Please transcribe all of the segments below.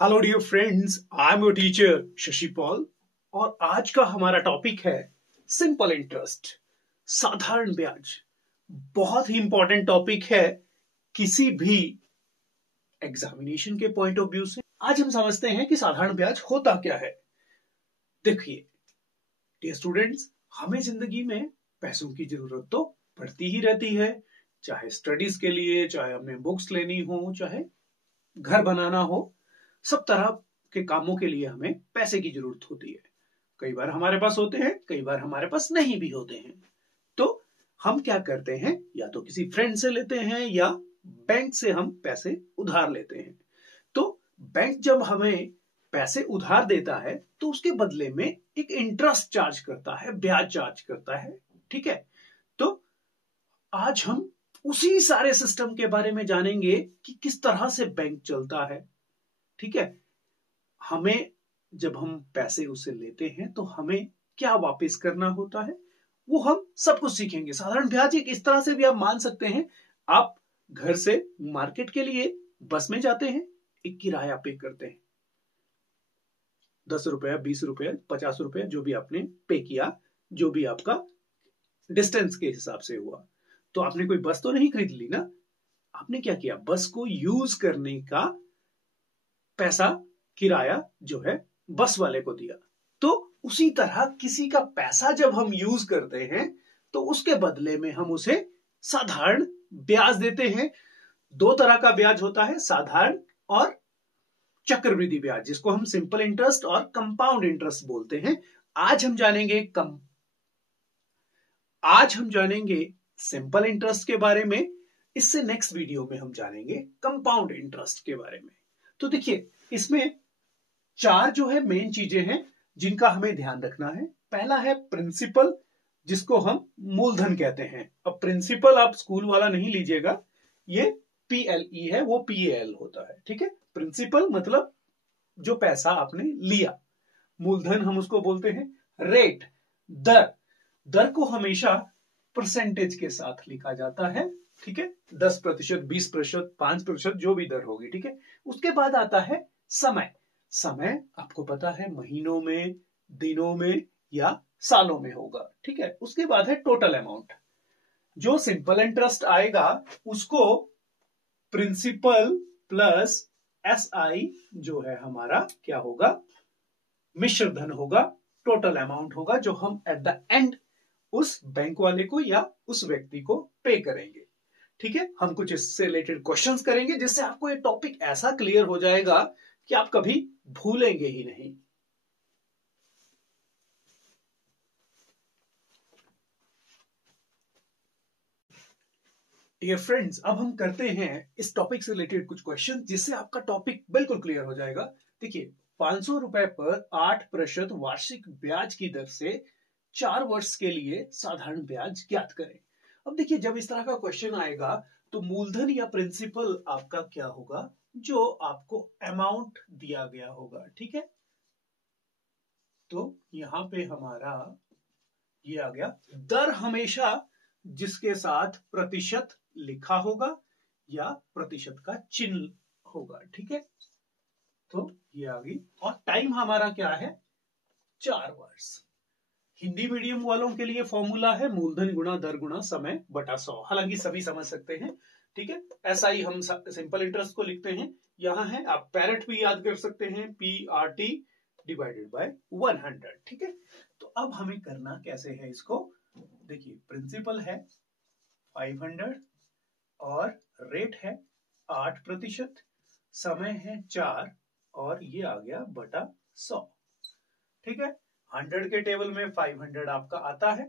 Hello dear friends, I am your teacher Shashi Paul और आज का हमारा टॉपिक है सिंपल इंटरेस्ट, साधारण ब्याज। बहुत ही इंपॉर्टेंट टॉपिक है किसी भी एग्जामिनेशन के पॉइंट ऑफ व्यू से। आज हम समझते हैं कि साधारण ब्याज होता क्या है। देखिए डियर स्टूडेंट्स, हमें जिंदगी में पैसों की जरूरत तो पड़ती ही रहती है, चाहे स्टडीज के लिए, चाहे हमें बुक्स लेनी हो, चाहे घर बनाना हो। सब तरह के कामों के लिए हमें पैसे की जरूरत होती है। कई बार हमारे पास होते हैं, कई बार हमारे पास नहीं भी होते हैं। तो हम क्या करते हैं, या तो किसी फ्रेंड से लेते हैं या बैंक से हम पैसे उधार लेते हैं। तो बैंक जब हमें पैसे उधार देता है तो उसके बदले में एक इंटरेस्ट चार्ज करता है, ब्याज चार्ज करता है। ठीक है, तो आज हम उसी सारे सिस्टम के बारे में जानेंगे कि किस तरह से बैंक चलता है। ठीक है, हमें जब हम पैसे उससे लेते हैं तो हमें क्या वापस करना होता है, वो हम सब कुछ सीखेंगे। साधारण ब्याज एक इस तरह से भी आप मान सकते हैं, आप घर से मार्केट के लिए बस में जाते हैं, एक किराया पे करते हैं, 10 रुपया, 20 रुपया, 50 रुपया, जो भी आपने पे किया, जो भी आपका डिस्टेंस के हिसाब से हुआ। तो आपने कोई बस तो नहीं खरीद ली ना, आपने क्या किया, बस को यूज करने का पैसा, किराया जो है बस वाले को दिया। तो उसी तरह किसी का पैसा जब हम यूज करते हैं तो उसके बदले में हम उसे साधारण ब्याज देते हैं। दो तरह का ब्याज होता है, साधारण और चक्रवृद्धि ब्याज, जिसको हम सिंपल इंटरेस्ट और कंपाउंड इंटरेस्ट बोलते हैं। आज हम जानेंगे आज हम जानेंगे सिंपल इंटरेस्ट के बारे में। इससे नेक्स्ट वीडियो में हम जानेंगे कंपाउंड इंटरेस्ट के बारे में। तो देखिए, इसमें चार जो है मेन चीजें हैं जिनका हमें ध्यान रखना है। पहला है प्रिंसिपल, जिसको हम मूलधन कहते हैं। अब प्रिंसिपल आप स्कूल वाला नहीं लीजिएगा, ये PLE है, वो PAL होता है। ठीक है, प्रिंसिपल मतलब जो पैसा आपने लिया। मूलधन हम उसको बोलते हैं। रेट, दर, दर को हमेशा परसेंटेज के साथ लिखा जाता है। ठीक है, 10%, 20%, 5%, जो भी दर होगी। ठीक है, उसके बाद आता है समय। समय आपको पता है महीनों में, दिनों में या सालों में होगा। ठीक है, उसके बाद है टोटल अमाउंट। जो सिंपल इंटरेस्ट आएगा उसको प्रिंसिपल प्लस SI जो है हमारा क्या होगा, मिश्र धन होगा, टोटल अमाउंट होगा, जो हम एट द एंड उस बैंक वाले को या उस व्यक्ति को पे करेंगे। ठीक है, हम कुछ इससे रिलेटेड क्वेश्चंस करेंगे जिससे आपको ये टॉपिक ऐसा क्लियर हो जाएगा कि आप कभी भूलेंगे ही नहीं। डियर फ्रेंड्स, अब हम करते हैं इस टॉपिक से रिलेटेड कुछ क्वेश्चन जिससे आपका टॉपिक बिल्कुल क्लियर हो जाएगा। देखिए, 500 रुपए पर 8% वार्षिक ब्याज की दर से 4 वर्ष के लिए साधारण ब्याज ज्ञात करें। अब देखिए, जब इस तरह का क्वेश्चन आएगा तो मूलधन या प्रिंसिपल आपका क्या होगा, जो आपको अमाउंट दिया गया होगा। ठीक है, तो यहां पे हमारा ये आ गया। दर हमेशा जिसके साथ प्रतिशत लिखा होगा या प्रतिशत का चिन्ह होगा। ठीक है, तो ये आ गई। और टाइम हमारा क्या है, 4 वर्ष। हिंदी मीडियम वालों के लिए फॉर्मूला है मूलधन गुणा दर गुणा समय बटा 100। हालांकि सभी समझ सकते हैं। ठीक है, ऐसा ही हम सिंपल इंटरेस्ट को लिखते हैं। यहां है, आप पैरेट भी याद कर सकते हैं, PRT डिवाइडेड बाय 100। ठीक है, तो अब हमें करना कैसे है इसको। देखिए, प्रिंसिपल है 500 और रेट है 8%, समय है 4 और ये आ गया बटा 100। ठीक है, 100 के टेबल में 500 आपका आता है।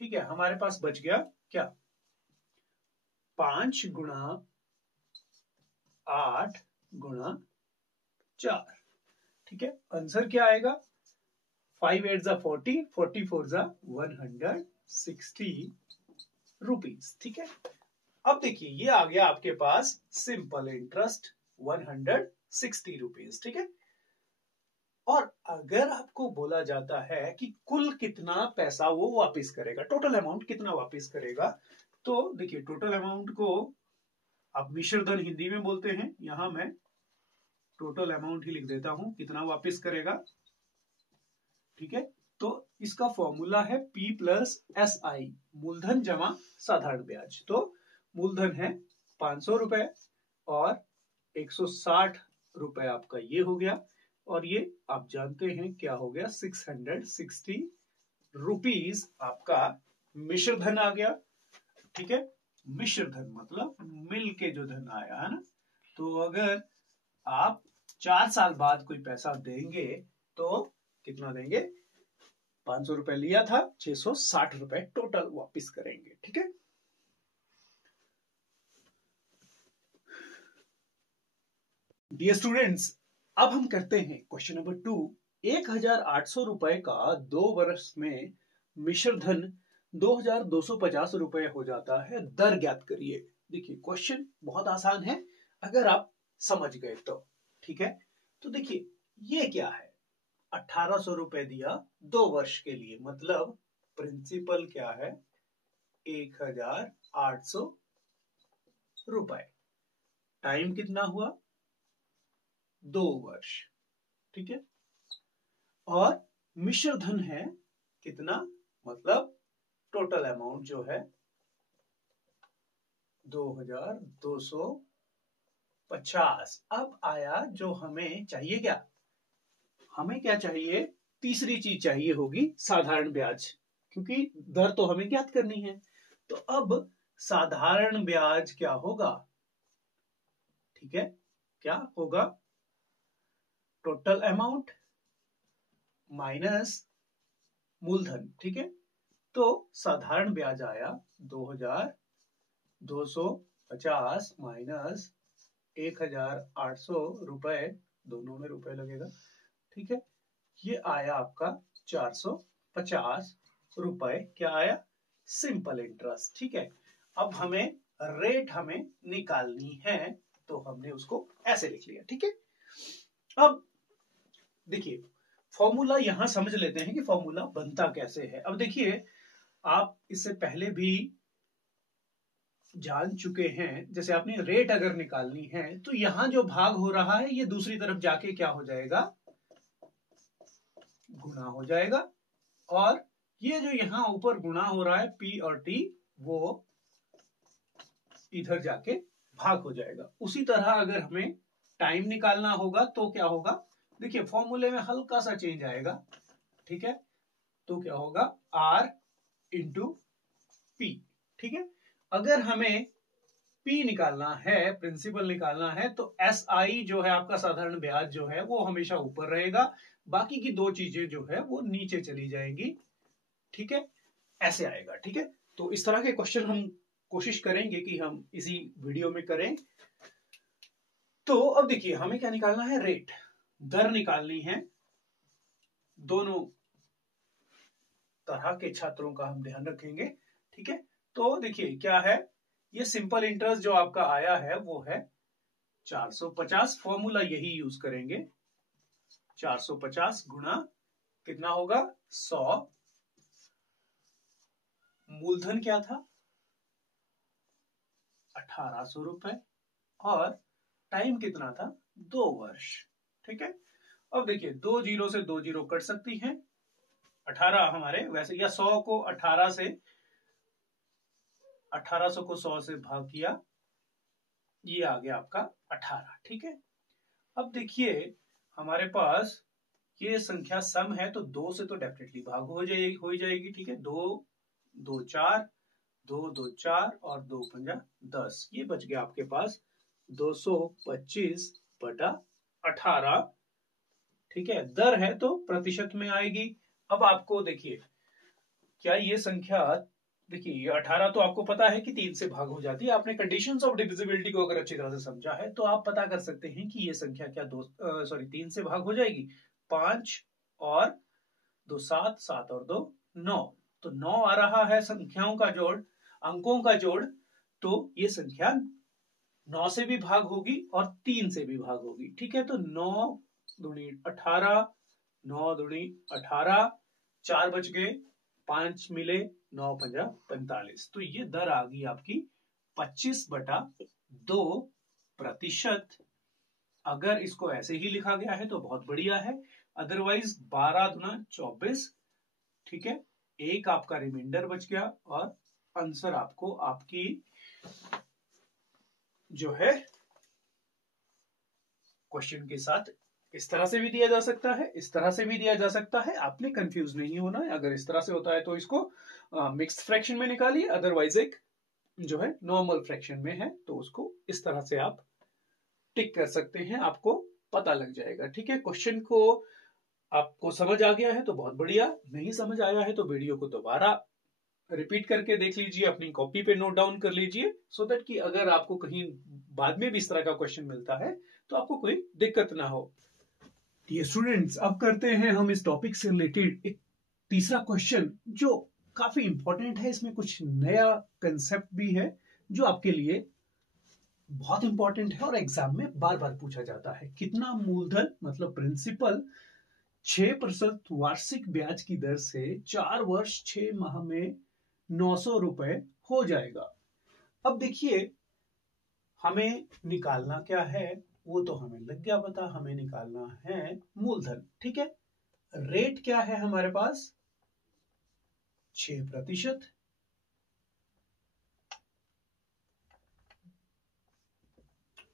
ठीक है, हमारे पास बच गया क्या, 5 गुणा 8 गुणा 4। ठीक है, आंसर क्या आएगा, 5 8 जा 40, 40 4 जा 160 रुपीज। ठीक है, अब देखिए ये आ गया आपके पास सिंपल इंटरेस्ट 160 रुपीज। ठीक है, और अगर आपको बोला जाता है कि कुल कितना पैसा वो वापस करेगा, टोटल अमाउंट कितना वापस करेगा, तो देखिए टोटल अमाउंट को आप मिश्र धन हिंदी में बोलते हैं। यहां मैं टोटल अमाउंट ही लिख देता हूं, कितना वापस करेगा। ठीक है, तो इसका फॉर्मूला है P प्लस SI, मूलधन जमा साधारण ब्याज। तो मूलधन है 500 रुपए और 160 रुपए आपका ये हो गया, और ये आप जानते हैं क्या हो गया, 660 रुपीज आपका मिश्र धन आ गया। ठीक है, मिश्र धन मतलब मिल के जो धन आया है ना। तो अगर आप 4 साल बाद कोई पैसा देंगे तो कितना देंगे, 500 रुपए लिया था, 660 रुपए टोटल वापस करेंगे। ठीक है, डियर स्टूडेंट्स, अब हम करते हैं क्वेश्चन नंबर 2। 1800 रुपए का 2 वर्ष में मिश्र धन 2250 रुपए हो जाता है, दर ज्ञात करिए। देखिए क्वेश्चन बहुत आसान है अगर आप समझ गए तो। ठीक है, तो देखिए ये क्या है, 1800 रुपए दिया 2 वर्ष के लिए, मतलब प्रिंसिपल क्या है, 1800 रुपए। टाइम कितना हुआ, 2 वर्ष। ठीक है, और मिश्र धन है कितना, मतलब टोटल अमाउंट जो है 2250। अब आया जो हमें चाहिए, क्या हमें क्या चाहिए, तीसरी चीज चाहिए होगी साधारण ब्याज, क्योंकि दर तो हमें ज्ञात करनी है। तो अब साधारण ब्याज क्या होगा, ठीक है, क्या होगा, टोटल अमाउंट माइनस मूलधन। ठीक है, तो साधारण ब्याज आया 2250 माइनस 1800 रुपए, दोनों में रुपए लगेगा। ठीक है, ये आया आपका 450 रुपए, क्या आया, सिंपल इंटरेस्ट। ठीक है, अब हमें रेट हमें निकालनी है, तो हमने उसको ऐसे लिख लिया। ठीक है, अब देखिए फॉर्मूला यहां समझ लेते हैं कि फॉर्मूला बनता कैसे है। अब देखिए आप इससे पहले भी जान चुके हैं, जैसे आपने रेट अगर निकालनी है तो यहां जो भाग हो रहा है ये दूसरी तरफ जाके क्या हो जाएगा, गुणा हो जाएगा, और ये जो यहां ऊपर गुणा हो रहा है P और T, वो इधर जाके भाग हो जाएगा। उसी तरह अगर हमें टाइम निकालना होगा तो क्या होगा, देखिए फॉर्मूले में हल्का सा चेंज आएगा। ठीक है, तो क्या होगा, R इंटू P। ठीक है, अगर हमें P निकालना है, प्रिंसिपल निकालना है, तो SI जो है आपका साधारण ब्याज जो है वो हमेशा ऊपर रहेगा, बाकी की दो चीजें जो है वो नीचे चली जाएंगी। ठीक है, ऐसे आएगा। ठीक है, तो इस तरह के क्वेश्चन हम कोशिश करेंगे कि हम इसी वीडियो में करें। तो अब देखिए हमें क्या निकालना है, रेट, दर निकालनी है। दोनों तरह के छात्रों का हम ध्यान रखेंगे। ठीक है, तो देखिए क्या है, ये सिंपल इंटरेस्ट जो आपका आया है वो है 450, फॉर्मूला यही यूज करेंगे, 450 गुणा कितना होगा, 100, मूलधन क्या था 1800 रुपए, और टाइम कितना था, 2 वर्ष। ठीक है, अब देखिए 2 जीरो से 2 जीरो कट सकती हैं, 18 हमारे वैसे, या 100 को 18 से, 1800 को 100 से भाग किया, ये आ गया आपका 18। ठीक है, अब देखिए हमारे पास ये संख्या सम है, तो 2 से तो डेफिनेटली भाग हो जाएगी। ठीक है, 2 2 4, 2 2 4 और 2 पंजा 10, ये बच गया आपके पास 225 बटा 18। ठीक है, दर है तो प्रतिशत में आएगी। अब आपको देखिए क्या ये संख्या, देखिए ये 18 तो आपको पता है कि 3 से भाग हो जाती है। आपने कंडीशंस ऑफ डिविजिबिलिटी को अगर अच्छी तरह से समझा है तो आप पता कर सकते हैं कि ये संख्या क्या 3 से भाग हो जाएगी। 5 और 2 7, 7 और 2 9, तो 9 आ रहा है संख्याओं का जोड़, अंकों का जोड़। तो ये संख्या 9 से भी भाग होगी और 3 से भी भाग होगी। ठीक है, तो 9 दूनी 18, 9 दूनी 18, 4 बच गए, 5 मिले, 9 पंजा 45, तो ये दर आ गई आपकी 25 बटा 2 प्रतिशत। अगर इसको ऐसे ही लिखा गया है तो बहुत बढ़िया है, अदरवाइज 12 दूना 24, ठीक है। एक आपका रिमाइंडर बच गया और आंसर आपको आपकी जो है क्वेश्चन के साथ इस तरह से भी दिया जा सकता है, इस तरह से भी दिया जा सकता है। आपने कंफ्यूज नहीं होना है। अगर इस तरह से होता है तो इसको मिक्स्ड फ्रैक्शन में निकालिए, अदरवाइज एक जो है नॉर्मल फ्रैक्शन में है तो उसको इस तरह से आप टिक कर सकते हैं, आपको पता लग जाएगा। ठीक है, क्वेश्चन को आपको समझ आ गया है तो बहुत बढ़िया, नहीं समझ आया है तो वीडियो को दोबारा रिपीट करके देख लीजिए, अपनी कॉपी पे नोट डाउन कर लीजिए, सो दैट कि अगर आपको कहीं बाद में भी इस तरह का क्वेश्चन मिलता है तो आपको कोई दिक्कत ना हो। ये स्टूडेंट्स, अब करते हैं हम इस टॉपिक से रिलेटेड एक तीसरा क्वेश्चन जो काफी इंपॉर्टेंट है। इसमें कुछ नया कंसेप्ट भी है जो आपके लिए बहुत इंपॉर्टेंट है और एग्जाम में बार बार पूछा जाता है। कितना मूलधन मतलब प्रिंसिपल 6% वार्षिक ब्याज की दर से 4 वर्ष 6 माह में 900 रुपए हो जाएगा। अब देखिए, हमें निकालना क्या है वो तो हमें लग गया पता, हमें निकालना है मूलधन। ठीक है, रेट क्या है हमारे पास 6%,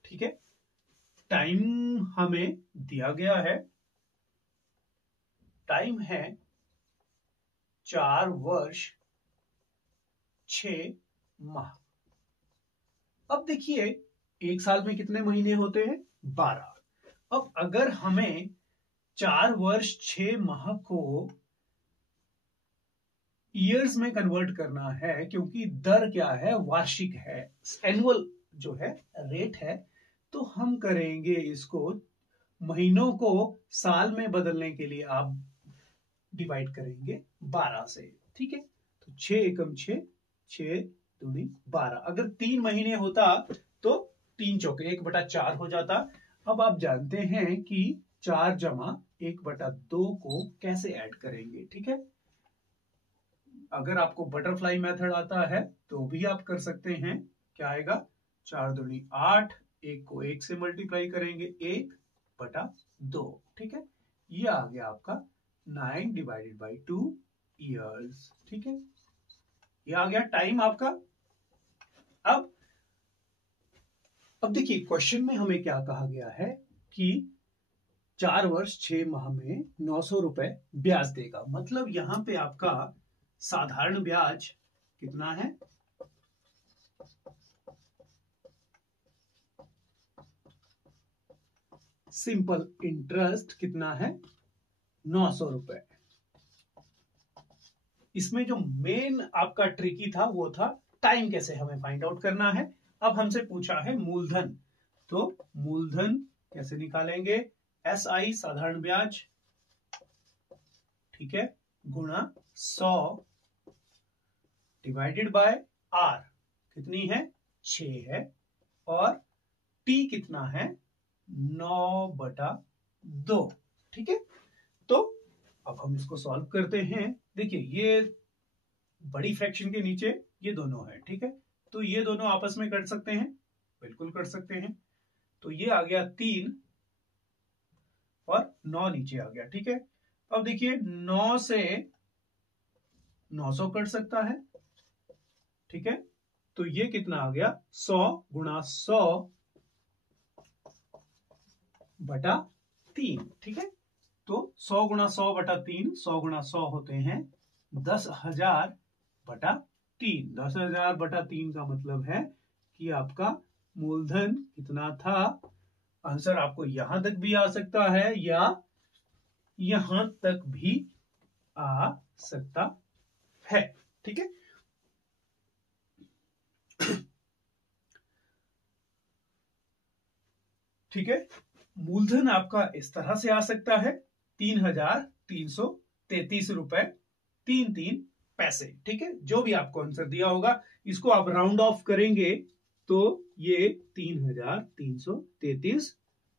ठीक है। टाइम हमें दिया गया है, टाइम है 4 वर्ष 6 माह। अब देखिए, एक साल में कितने महीने होते हैं 12। अब अगर हमें 4 वर्ष 6 माह को ईयर्स में कन्वर्ट करना है, क्योंकि दर क्या है वार्षिक है, एनुअल जो है रेट है, तो हम करेंगे इसको महीनों को साल में बदलने के लिए आप डिवाइड करेंगे 12 से। ठीक है, तो 6 एकम 6, 6 दूनी 12। अगर 3 महीने होता तो 3 चौके 1/4 हो जाता। अब आप जानते हैं कि 4 जमा 1/2 को कैसे ऐड करेंगे। ठीक है, अगर आपको बटरफ्लाई मेथड आता है तो भी आप कर सकते हैं। क्या आएगा 4 दूनी 8, 1 को 1 से मल्टीप्लाई करेंगे 1/2। ठीक है, ये आ गया आपका 9 डिवाइडेड बाई 2 ईयर्स। ठीक है, ये आ गया टाइम आपका। अब देखिए, क्वेश्चन में हमें क्या कहा गया है कि 4 वर्ष 6 माह में 900 रुपए ब्याज देगा। मतलब यहां पे आपका साधारण ब्याज कितना है, सिंपल इंटरेस्ट कितना है 900 रुपए। इसमें जो मेन आपका ट्रिकी था वो था टाइम कैसे हमें फाइंड आउट करना है। अब हमसे पूछा है मूलधन, तो मूलधन कैसे निकालेंगे, SI साधारण ब्याज, ठीक है, गुणा 100 डिवाइडेड बाय R कितनी है 6 है, और T कितना है 9/2। ठीक है, तो अब हम इसको सॉल्व करते हैं। देखिए, ये बड़ी फ्रैक्शन के नीचे ये दोनों है, ठीक है, तो ये दोनों आपस में कट सकते हैं, बिल्कुल कट सकते हैं। तो ये आ गया 3 और 9 नीचे आ गया। ठीक है, अब देखिए 9 से 900 कट सकता है। ठीक है, तो ये कितना आ गया 100 गुणा 100 बटा 3। ठीक है, तो 100 गुणा 100 बटा 3, 100 गुणा 100 होते हैं 10,000 बटा 3। 10,000 बटा 3 का मतलब है कि आपका मूलधन कितना था। आंसर आपको यहां तक भी आ सकता है या यहां तक भी आ सकता है। ठीक है, ठीक है, मूलधन आपका इस तरह से आ सकता है 3,333 रुपए 33 पैसे। ठीक है, जो भी आपको आंसर दिया होगा इसको आप राउंड ऑफ करेंगे तो ये 3,333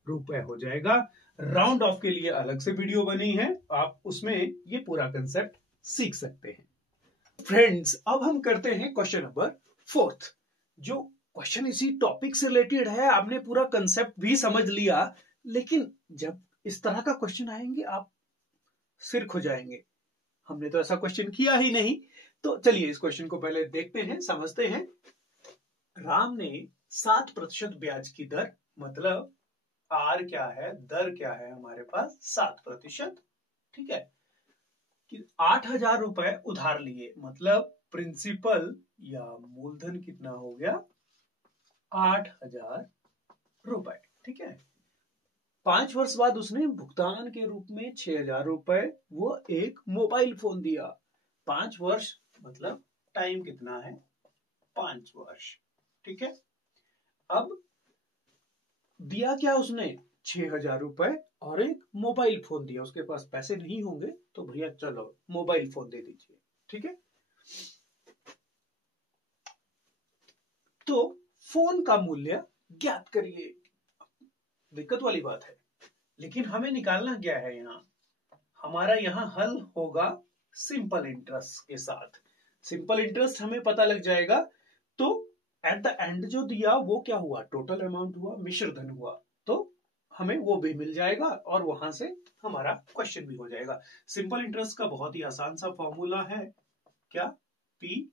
रुपए हो जाएगा। राउंड ऑफ के लिए अलग से वीडियो बनी है, आप उसमें ये पूरा कंसेप्ट सीख सकते हैं। फ्रेंड्स, अब हम करते हैं क्वेश्चन नंबर 4, जो क्वेश्चन इसी टॉपिक से रिलेटेड है। आपने पूरा कंसेप्ट भी समझ लिया लेकिन जब इस तरह का क्वेश्चन आएंगे आप सिर खो जाएंगे, हमने तो ऐसा क्वेश्चन किया ही नहीं। तो चलिए इस क्वेश्चन को पहले देखते हैं, समझते हैं। राम ने 7% ब्याज की दर, मतलब आर क्या है, दर क्या है हमारे पास 7%, ठीक है, कि 8,000 रुपए उधार लिए, मतलब प्रिंसिपल या मूलधन कितना हो गया 8,000 रुपए, ठीक है। 5 वर्ष बाद उसने भुगतान के रूप में 6,000 रुपए वो एक मोबाइल फोन दिया। 5 वर्ष मतलब टाइम कितना है 5 वर्ष, ठीक है। अब दिया क्या उसने 6,000 रुपए और एक मोबाइल फोन दिया। उसके पास पैसे नहीं होंगे तो भैया चलो मोबाइल फोन दे दीजिए, ठीक है। तो फोन का मूल्य ज्ञात करिए। दिक्कत वाली बात है, लेकिन हमें निकालना क्या है यहाँ, हमारा यहाँ हल होगा सिंपल इंटरेस्ट के साथ। सिंपल इंटरेस्ट हमें पता लग जाएगा, तो एट द एंड जो दिया वो क्या हुआ, टोटल अमाउंट हुआ, मिश्र धन हुआ, तो हमें वो भी मिल जाएगा और वहां से हमारा क्वेश्चन भी हो जाएगा। सिंपल इंटरेस्ट का बहुत ही आसान सा फॉर्मूला है, क्या, P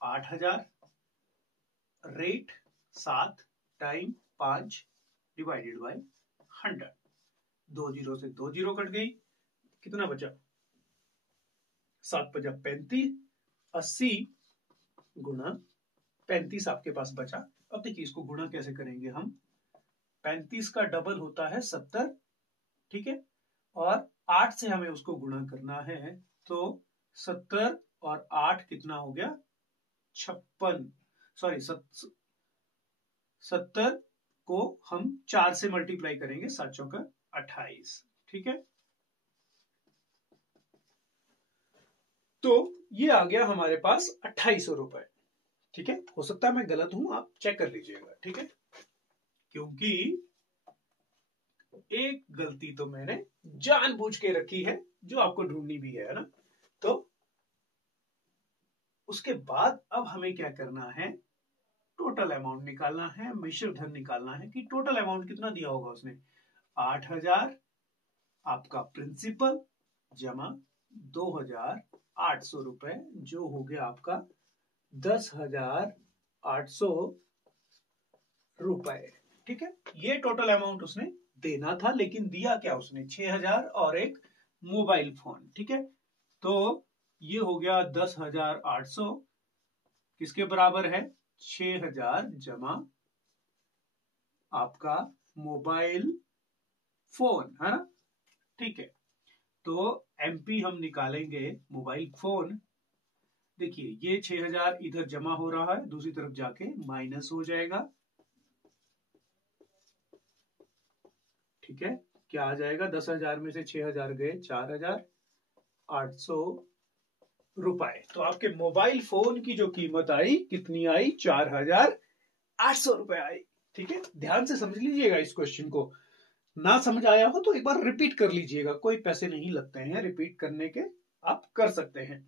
8,000, rate 7, time 5 divided by 100। 2 zero से 2 जीरो कट गई, कितना बचा 7 × 35, 80 गुणा 35 आपके पास बचा। अब देखिए इसको गुणा कैसे करेंगे हम, 35 का डबल होता है 70, ठीक है, और 8 से हमें उसको गुणा करना है, तो 70 और 8 कितना हो गया 56, सॉरी 70 को हम 4 से मल्टीप्लाई करेंगे, 7 चौका 28, ठीक है। तो ये आ गया हमारे पास 2800 रुपए, ठीक है। हो सकता है मैं गलत हूं, आप चेक कर लीजिएगा, ठीक है, क्योंकि एक गलती तो मैंने जानबूझ के रखी है जो आपको ढूंढनी भी है ना। तो उसके बाद अब हमें क्या करना है, टोटल अमाउंट निकालना है, मिश्र धन निकालना है कि टोटल अमाउंट कितना दिया होगा उसने। 8,000 आपका प्रिंसिपल जमा 2,800 रुपए, जो हो गया आपका 10,800 रुपए, ठीक है। ये टोटल अमाउंट उसने देना था, लेकिन दिया क्या उसने 6,000 और एक मोबाइल फोन, ठीक है। तो ये हो गया 10,800 किसके बराबर है 6,000 जमा आपका मोबाइल फोन, है ना, ठीक है। तो एमपी हम निकालेंगे मोबाइल फोन। देखिए ये 6,000 इधर जमा हो रहा है, दूसरी तरफ जाके माइनस हो जाएगा, ठीक है। क्या आ जाएगा 10,000 में से 6,000 गए 4,800 रुपए। तो आपके मोबाइल फोन की जो कीमत आई कितनी आई 4,800 रुपए आई, ठीक है। ध्यान से समझ लीजिएगा इस क्वेश्चन को, ना समझ आया हो तो एक बार रिपीट कर लीजिएगा, कोई पैसे नहीं लगते हैं रिपीट करने के, आप कर सकते हैं।